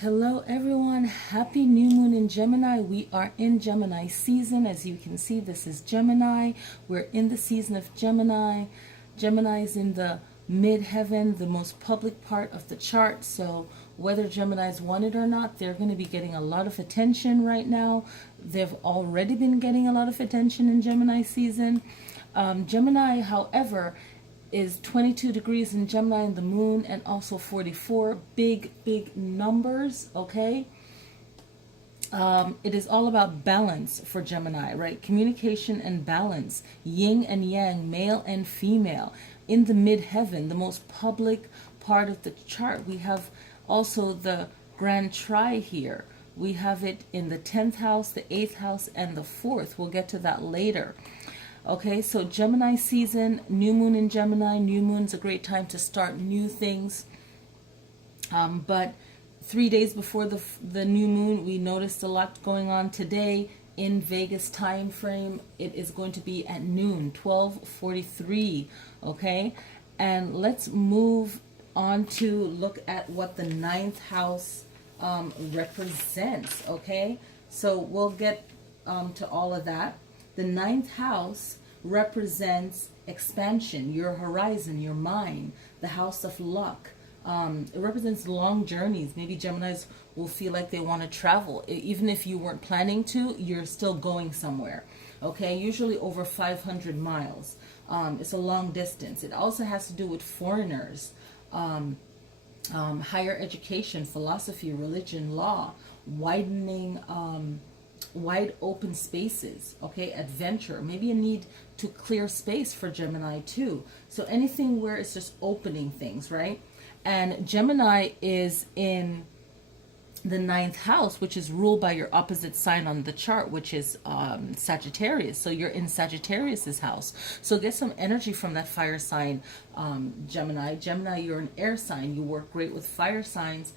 Hello everyone, happy new moon in Gemini. We are in Gemini season. As you can see, this is Gemini. We're in the season of Gemini. Gemini is in the midheaven, the most public part of the chart. So whether Geminis want it or not, they're going to be getting a lot of attention right now. They've already been getting a lot of attention in Gemini season. Gemini, however, is 22 degrees in Gemini in the moon, and also 44. Big numbers, okay? It is all about balance for Gemini, right? Communication and balance, yin and yang, male and female. In the midheaven, the most public part of the chart, we have also the grand tri here. We have it in the 10th house, the 8th house, and the 4th. We'll get to that later. Okay, so Gemini season, new moon in Gemini. New moon's a great time to start new things. But 3 days before the new moon, we noticed a lot going on today in Vegas time frame. It is going to be at noon, 12:43. Okay, and let's move on to look at what the ninth house represents. Okay, so we'll get to all of that. The ninth house represents expansion, your horizon, your mind, the house of luck. It represents long journeys. Maybe Geminis will feel like they want to travel. Even if you weren't planning to, you're still going somewhere. Okay, usually over 500 miles. It's a long distance. It also has to do with foreigners, higher education, philosophy, religion, law, widening wide open spaces, okay, adventure, maybe a need to clear space for Gemini too. So anything where it's just opening things, right? And Gemini is in the ninth house, which is ruled by your opposite sign on the chart, which is Sagittarius. So you're in Sagittarius's house. So get some energy from that fire sign, Gemini. Gemini, you're an air sign. You work great with fire signs.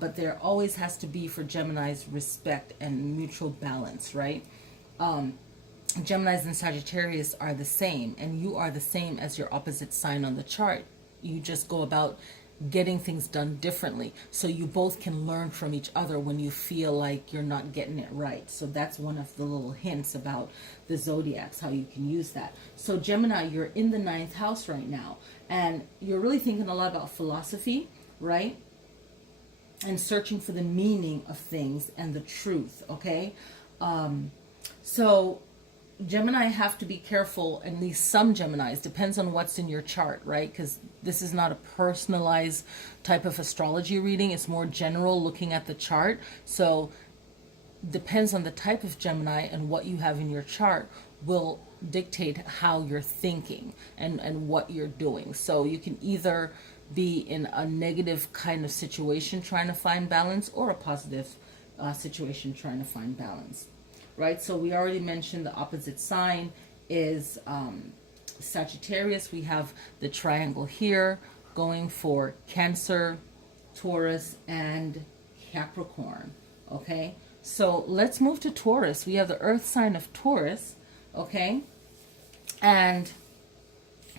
But there always has to be for Gemini's respect and mutual balance, right? Geminis and Sagittarius are the same, and you are the same as your opposite sign on the chart. You just go about getting things done differently, so you both can learn from each other when you feel like you're not getting it right. So that's one of the little hints about the zodiacs, how you can use that. So Gemini, you're in the ninth house right now, and you're really thinking a lot about philosophy, right? And searching for the meaning of things and the truth, okay? So Gemini have to be careful, at least some Geminis, depends on what's in your chart, right? Because this is not a personalized type of astrology reading. It's more general, looking at the chart. So depends on the type of Gemini, and what you have in your chart will dictate how you're thinking and what you're doing. So you can either be in a negative kind of situation trying to find balance, or a positive situation trying to find balance, right? So we already mentioned the opposite sign is Sagittarius. We have the triangle here going for Cancer, Taurus, and Capricorn. Okay, so let's move to Taurus. We have the earth sign of Taurus. Okay, and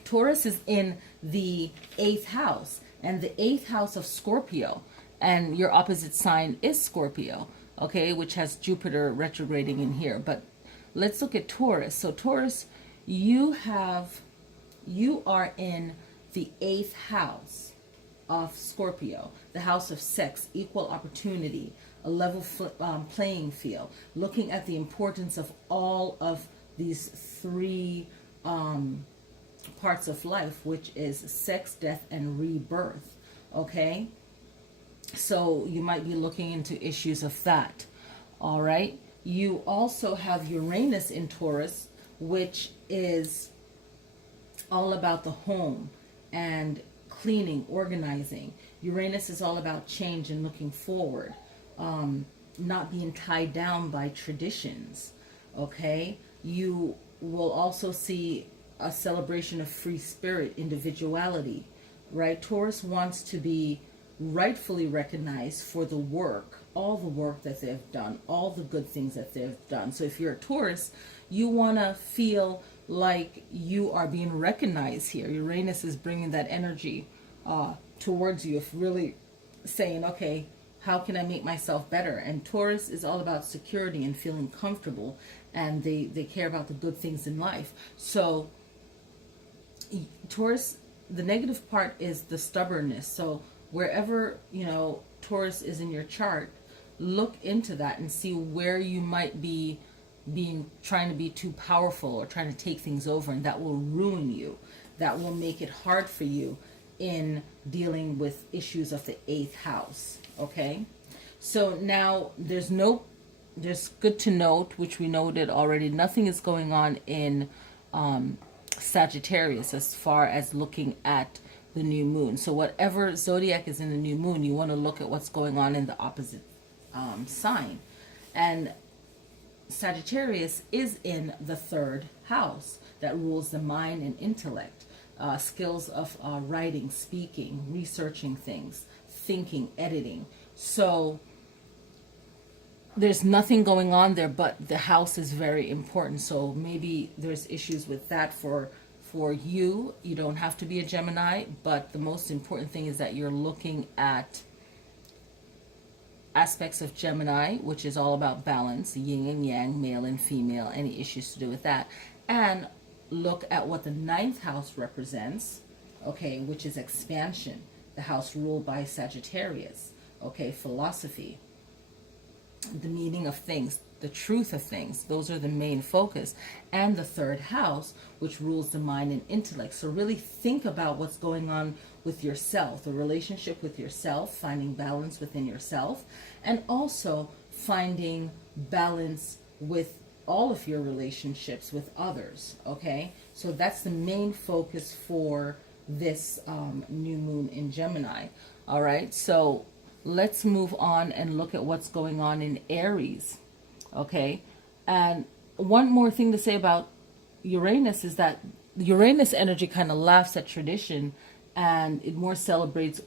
Taurus is in the 8th house, and the 8th house of Scorpio, and your opposite sign is Scorpio, okay, which has Jupiter retrograding in here. But let's look at Taurus. So Taurus, you are in the 8th house of Scorpio, the house of sex, equal opportunity, a level playing field, looking at the importance of all of these three parts of life, which is sex, death, and rebirth. Okay, so you might be looking into issues of that. All right, you also have Uranus in Taurus, which is all about the home and cleaning, organizing. Uranus is all about change and looking forward, not being tied down by traditions. Okay, you will also see a celebration of free spirit, individuality, right? Taurus wants to be rightfully recognized for the work, all the work that they've done, all the good things that they've done. So if you're a Taurus, you want to feel like you are being recognized here. Uranus is bringing that energy towards you, if really saying, okay, how can I make myself better? And Taurus is all about security and feeling comfortable, and they care about the good things in life. So Taurus, the negative part is the stubbornness. So wherever, Taurus is in your chart, look into that and see where you might be trying to be too powerful or trying to take things over, and that will ruin you. That will make it hard for you in dealing with issues of the 8th house. Okay, so now there's good to note, which we noted already, nothing is going on in Sagittarius as far as looking at the new moon. So whatever zodiac is in the new moon, you want to look at what's going on in the opposite sign. And Sagittarius is in the 3rd house that rules the mind and intellect, skills of writing, speaking, researching things, thinking, editing. So there's nothing going on there, but the house is very important. So maybe there's issues with that for you. You don't have to be a Gemini, but the most important thing is that you're looking at aspects of Gemini, which is all about balance, yin and yang, male and female, any issues to do with that. And look at what the 9th house represents, okay, which is expansion, the house ruled by Sagittarius, okay, philosophy, the meaning of things, the truth of things. Those are the main focus. And the 3rd house, which rules the mind and intellect. So really think about what's going on with yourself, the relationship with yourself, finding balance within yourself, and also finding balance with all of your relationships with others. Okay, so that's the main focus for this new moon in Gemini. All right, so let's move on and look at what's going on in Aries. Okay, and one more thing to say about Uranus is that Uranus energy kind of laughs at tradition, and it more celebrates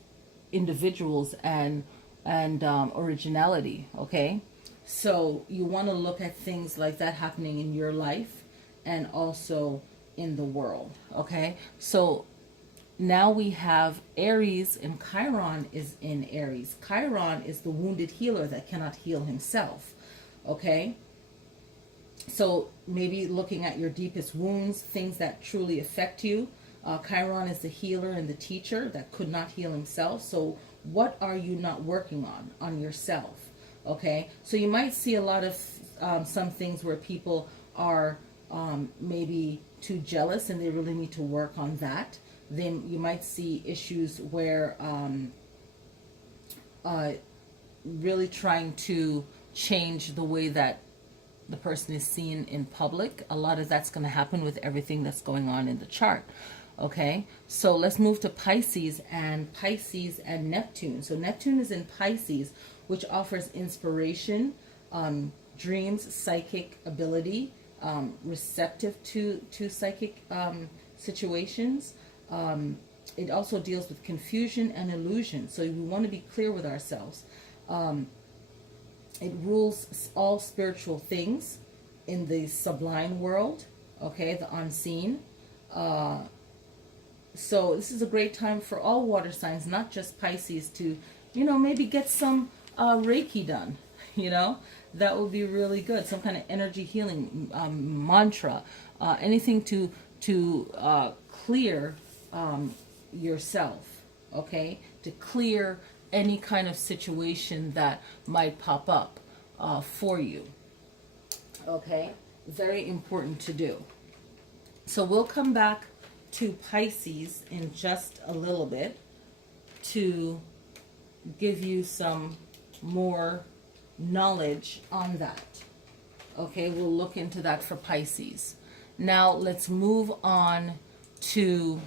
individuals and originality. Okay, so you want to look at things like that happening in your life and also in the world. Okay, so now we have Aries, and Chiron is in Aries. Chiron is the wounded healer that cannot heal himself. Okay, so maybe looking at your deepest wounds, things that truly affect you. Chiron is the healer and the teacher that could not heal himself. So what are you not working on yourself? Okay, so you might see a lot of some things where people are maybe too jealous and they really need to work on that. Then you might see issues where really trying to change the way that the person is seen in public. A lot of that's going to happen with everything that's going on in the chart. Okay, so let's move to Pisces and Neptune. So Neptune is in Pisces, which offers inspiration, dreams, psychic ability, receptive to psychic situations. It also deals with confusion and illusion. So we want to be clear with ourselves. It rules all spiritual things in the sublime world, okay, the unseen. So this is a great time for all water signs, not just Pisces, to, maybe get some Reiki done. That would be really good. Some kind of energy healing mantra, anything to clear yourself, okay, to clear any kind of situation that might pop up for you. Okay, very important to do. So we'll come back to Pisces in just a little bit to give you some more knowledge on that. Okay, we'll look into that for Pisces. Now let's move on to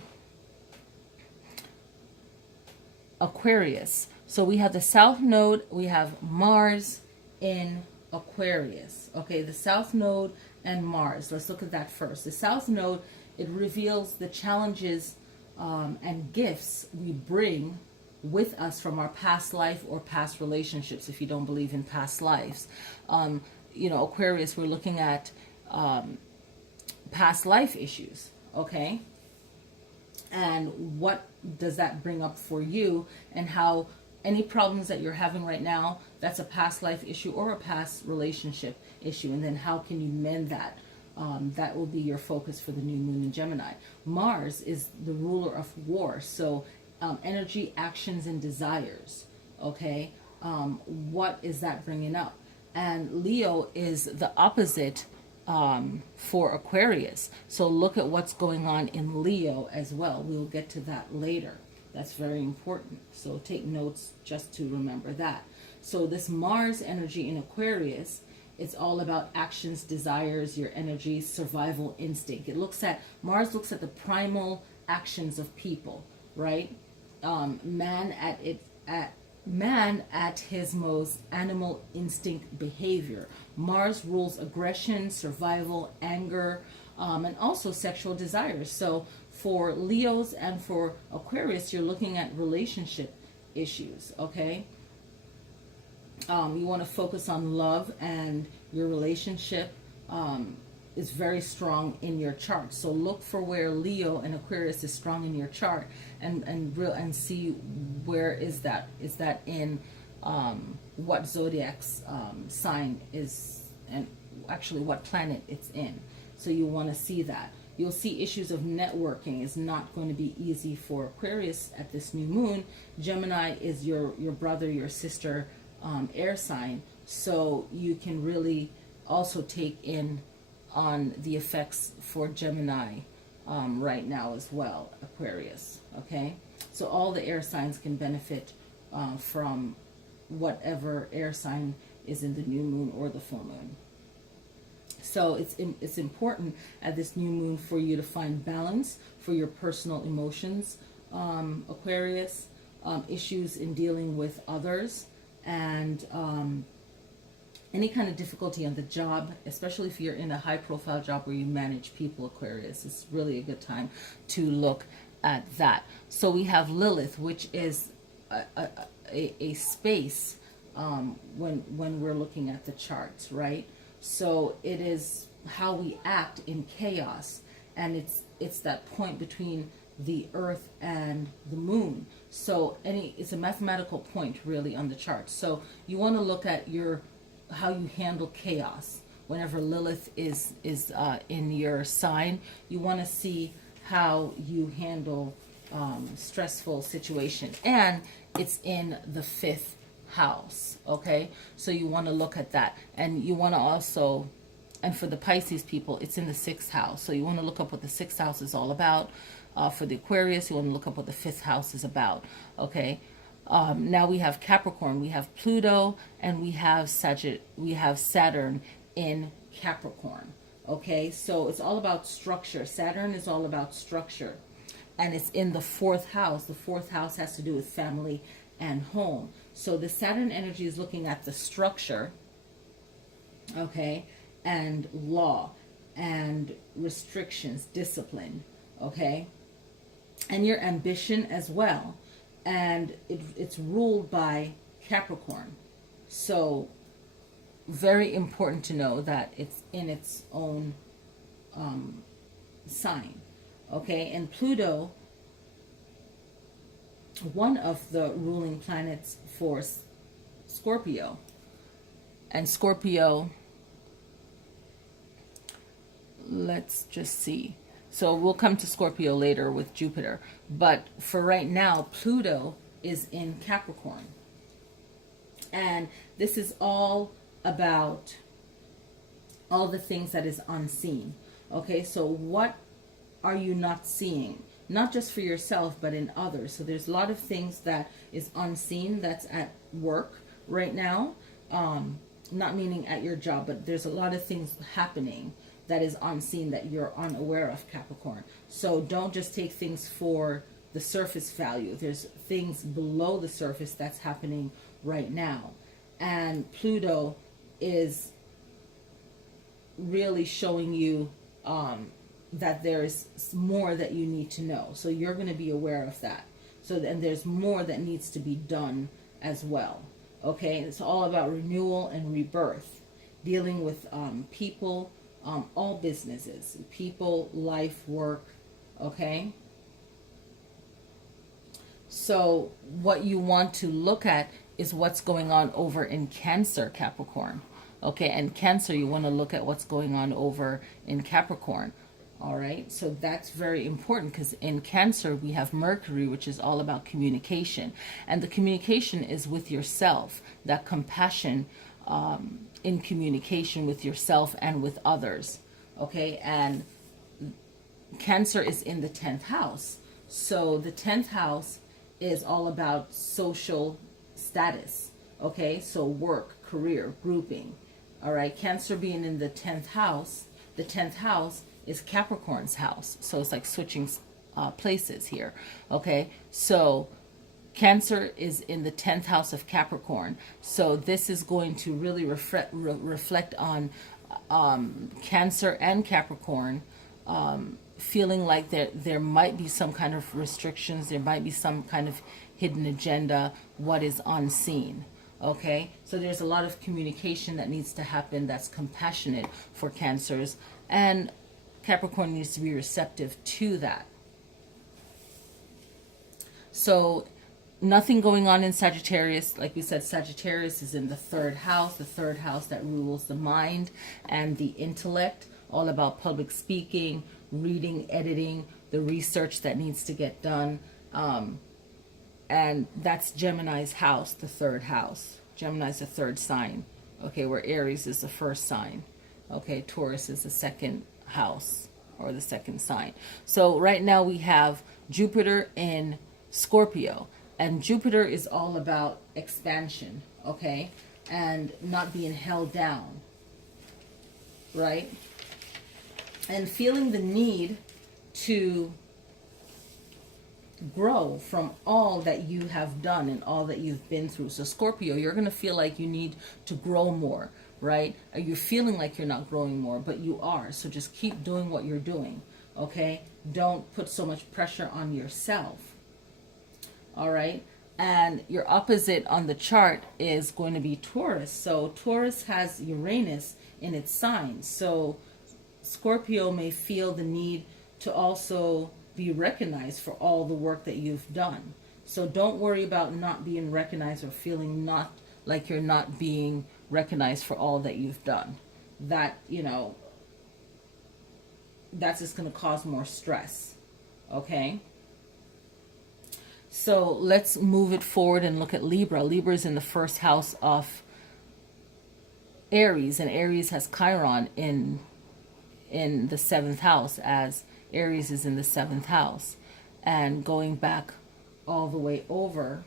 Aquarius. So we have the South Node, we have Mars in Aquarius. Okay, the South Node and Mars. Let's look at that first. The South Node, it reveals the challenges and gifts we bring with us from our past life or past relationships, if you don't believe in past lives. Aquarius, we're looking at past life issues, okay? And what does that bring up for you, and how any problems that you're having right now, that's a past life issue or a past relationship issue. And then how can you mend that? That will be your focus for the new moon in Gemini. Mars is the ruler of war. So energy, actions, and desires. Okay. What is that bringing up? And Leo is the opposite for Aquarius. So look at what's going on in Leo as well. We'll get to that later. That's very important. So take notes just to remember that. So this Mars energy in Aquarius, it's all about actions, desires, your energy, survival instinct. Mars looks at the primal actions of people, right? Man at his most animal instinct behavior. Mars rules aggression, survival, anger, and also sexual desires. So for Leos and for Aquarius, you're looking at relationship issues, okay? You want to focus on love, and your relationship is very strong in your chart. So look for where Leo and Aquarius is strong in your chart, and see where is that. Is that in what zodiac's sign is, and actually what planet it's in. So you want to see that. You'll see issues of networking is not going to be easy for Aquarius at this new moon. Gemini is your brother, your sister, air sign. So you can really also take in on the effects for Gemini right now as well, Aquarius. Okay, so all the air signs can benefit from whatever air sign is in the new moon or the full moon. So it's important at this new moon for you to find balance for your personal emotions, Aquarius, issues in dealing with others, and any kind of difficulty on the job, especially if you're in a high-profile job where you manage people, Aquarius. It's really a good time to look at that. So we have Lilith, which is a space when we're looking at the charts, right? So it is how we act in chaos, and it's that point between the earth and the moon. So it's a mathematical point really on the chart. So you want to look at how you handle chaos. Whenever Lilith is in your sign, you want to see how you handle stressful situation, and it's in the 5th house. Okay, so you want to look at that, and you want to also, and for the Pisces people, it's in the 6th house. So you want to look up what the 6th house is all about. For the Aquarius, you want to look up what the 5th house is about. Okay. Now we have Capricorn, we have Pluto, and we have Saturn in Capricorn. Okay, so it's all about structure. Saturn is all about structure, and it's in the 4th house. The 4th house has to do with family and home. So the Saturn energy is looking at the structure, okay, and law and restrictions, discipline, okay, and your ambition as well. And it's ruled by Capricorn. So very important to know that it's in its own sign. Okay, and Pluto, one of the ruling planets for Scorpio. And Scorpio, let's just see. So we'll come to Scorpio later with Jupiter. But for right now, Pluto is in Capricorn. And this is all about all the things that is unseen. Okay, so what are you not seeing? Not just for yourself, but in others. So there's a lot of things that is unseen that's at work right now. Not meaning at your job, but there's a lot of things happening that is unseen that you're unaware of, Capricorn. So don't just take things for the surface value. There's things below the surface that's happening right now. And Pluto is really showing you that there's more that you need to know. So you're going to be aware of that. So then there's more that needs to be done as well. Okay, it's all about renewal and rebirth, dealing with people, all businesses, people, life, work. Okay, So what you want to look at is what's going on over in Cancer, Capricorn. Okay, and Cancer, you want to look at what's going on over in Capricorn. All right, so that's very important because in Cancer we have Mercury, which is all about communication, and the communication is with yourself, that compassion in communication with yourself and with others. Okay, and Cancer is in the 10th house. So the 10th house is all about social status. Okay, so work, career, grouping. All right, Cancer being in the 10th house, the 10th house is Capricorn's house. So it's like switching places here. Okay, so Cancer is in the 10th house of Capricorn. So this is going to really reflect on Cancer and Capricorn feeling like there might be some kind of restrictions, there might be some kind of hidden agenda, what is unseen. Okay, so there's a lot of communication that needs to happen that's compassionate for Cancers, and Capricorn needs to be receptive to that. So nothing going on in Sagittarius. Like we said, Sagittarius is in the 3rd house, the 3rd house that rules the mind and the intellect, all about public speaking, reading, editing, the research that needs to get done. And that's Gemini's house, the 3rd house. Gemini's the 3rd sign. Okay, where Aries is the 1st sign. Okay, Taurus is the 2nd house or the 2nd sign. So right now we have Jupiter in Scorpio, and Jupiter is all about expansion, okay, and not being held down, right? And feeling the need to grow from all that you have done and all that you've been through. So Scorpio, you're going to feel like you need to grow more, right? Are you feeling like you're not growing more, but you are. So just keep doing what you're doing, okay? Don't put so much pressure on yourself, all right? And your opposite on the chart is going to be Taurus. So Taurus has Uranus in its sign. So Scorpio may feel the need to also be recognized for all the work that you've done. So don't worry about not being recognized or feeling not like you're not being recognized for all that you've done. That, you know, that's just going to cause more stress. Okay? So let's move it forward and look at Libra. Libra is in the 1st house of Aries, and Aries has Chiron in the 7th house, as Aries is in the 7th house. And going back all the way over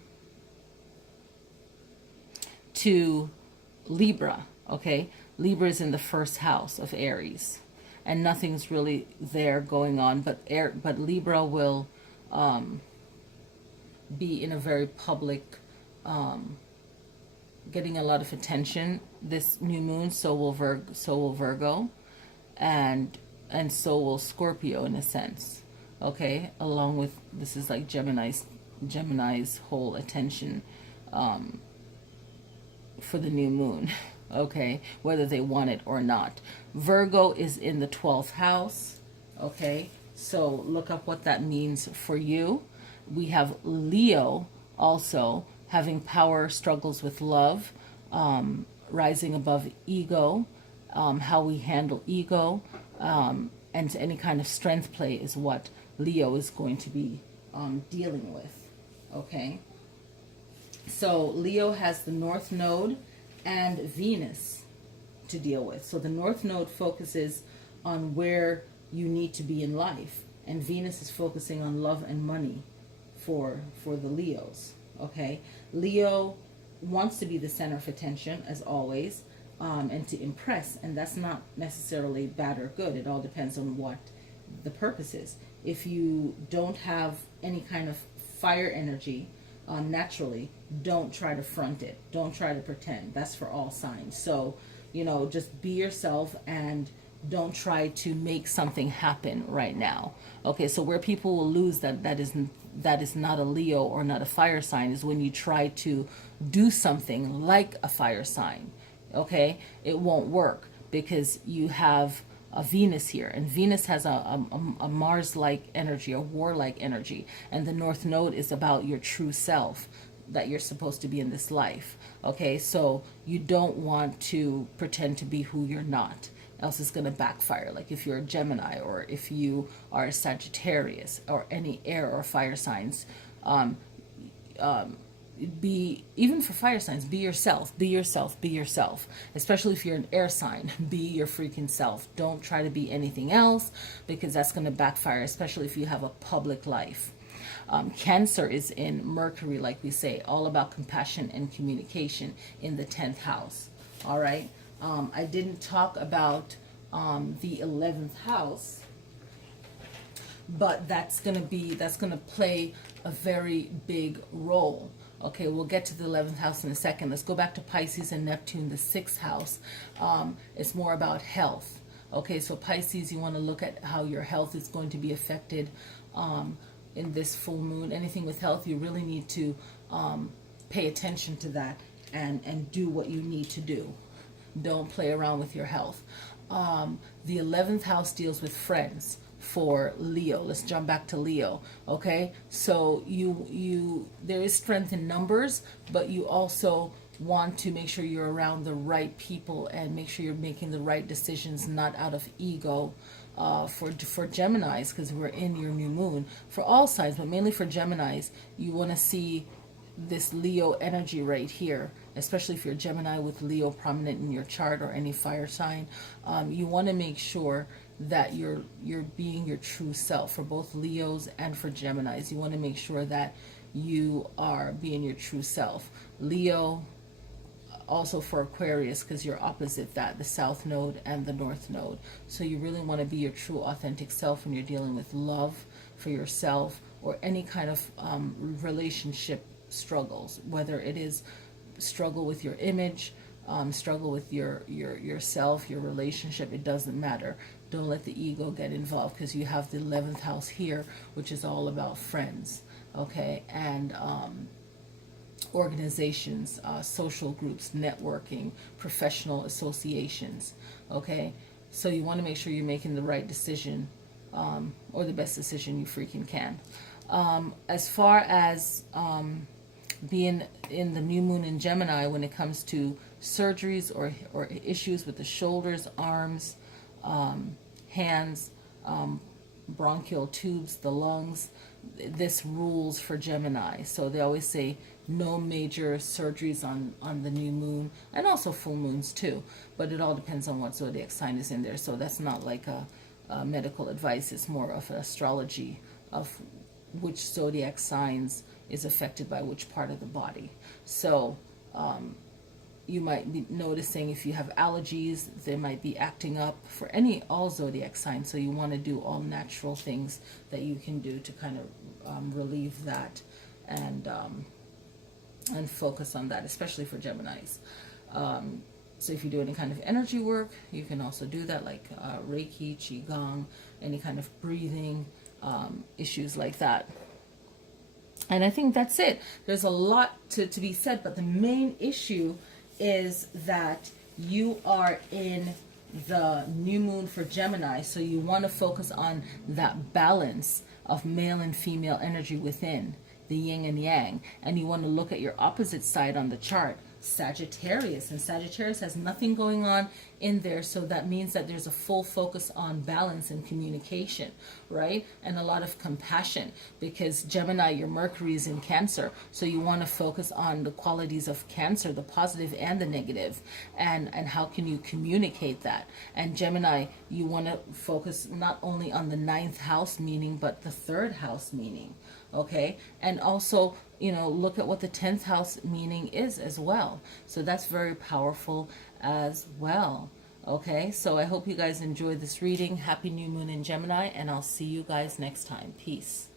to Libra, okay? Libra is in the 1st house of Aries, and nothing's really there going on, but Libra will be in a very public, getting a lot of attention this new moon. So will Virgo, and so will Scorpio in a sense. Okay, along with, this is like Gemini's whole attention for the new moon. Okay, whether they want it or not. Virgo is in the 12th house. Okay, so look up what that means for you. We have Leo also having power struggles with love, rising above ego, how we handle ego, and any kind of strength play is what Leo is going to be dealing with. Okay, so Leo has the North Node and Venus to deal with. So the North Node focuses on where you need to be in life, and Venus is focusing on love and money for the Leos. Okay, Leo wants to be the center of attention as always, and to impress, and that's not necessarily bad or good. It all depends on what the purpose is. If you don't have any kind of fire energy naturally, don't try to front it, don't try to pretend. That's for all signs. So, you know, just be yourself and don't try to make something happen right now. Okay, so where people will lose that is not a Leo or not a fire sign is when you try to do something like a fire sign. Okay, it won't work because you have Venus here, and Venus has a Mars-like energy, a war-like energy, and the North Node is about your true self that you're supposed to be in this life. Okay, so you don't want to pretend to be who you're not, else it's going to backfire. Like if you're a Gemini, or if you are a Sagittarius, or any air or fire signs, um, be, even for fire signs, be yourself, be yourself, be yourself. Especially if you're an air sign, be your freaking self. Don't try to be anything else, because that's going to backfire, especially if you have a public life. Cancer is in Mercury, like we say, all about compassion and communication in the 10th house. All right. I didn't talk about the 11th house, but that's going to play a very big role. Okay, we'll get to the 11th house in a second. Let's go back to Pisces and Neptune, the 6th house. It's more about health. Okay, so Pisces, you want to look at how your health is going to be affected in this full moon. Anything with health, you really need to pay attention to that and do what you need to do. Don't play around with your health. The 11th house deals with friends for Leo. Let's jump back to Leo. Okay, so there is strength in numbers, but you also want to make sure you're around the right people and make sure you're making the right decisions, not out of ego. For Geminis, because we're in your new moon, for all signs, but mainly for Geminis, you want to see this Leo energy right here, especially if you're Gemini with Leo prominent in your chart, or any fire sign. You want to make sure that you're being your true self. For both Leos and for Geminis, you want to make sure that you are being your true self. Leo, also for Aquarius, because you're opposite that, the South Node and the North Node. So you really want to be your true authentic self when you're dealing with love for yourself, or any kind of relationship struggles, whether it is struggle with your image, struggle with yourself, your relationship, it doesn't matter. Don't let the ego get involved, because you have the 11th house here, which is all about friends, okay, and organizations, social groups, networking, professional associations. Okay, so you want to make sure you're making the right decision, or the best decision you freaking can. As far as being in the new moon in Gemini, when it comes to surgeries or issues with the shoulders, arms, hands, bronchial tubes, the lungs, this rules for Gemini. So they always say no major surgeries on the new moon, and also full moons too, but it all depends on what zodiac sign is in there. So that's not like a medical advice, it's more of an astrology of which zodiac signs is affected by which part of the body. So you might be noticing if you have allergies, they might be acting up for all zodiac signs. So you want to do all natural things that you can do to kind of relieve that and focus on that, especially for Geminis. So if you do any kind of energy work, you can also do that, like Reiki, Qigong, any kind of breathing issues like that. And I think that's it. There's a lot to be said, but the main issue is that you are in the new moon for Gemini, so you want to focus on that balance of male and female energy within the yin and yang, and you want to look at your opposite side on the chart, Sagittarius, and Sagittarius has nothing going on in there, so that means that there's a full focus on balance and communication, right? And a lot of compassion, because Gemini, your Mercury is in Cancer, so you want to focus on the qualities of Cancer, the positive and the negative, and how can you communicate that. And Gemini, you want to focus not only on the 9th house meaning, but the 3rd house meaning, okay? And also, you know, look at what the 10th house meaning is as well. So that's very powerful as well. Okay, so I hope you guys enjoyed this reading. Happy new moon in Gemini, and I'll see you guys next time. Peace.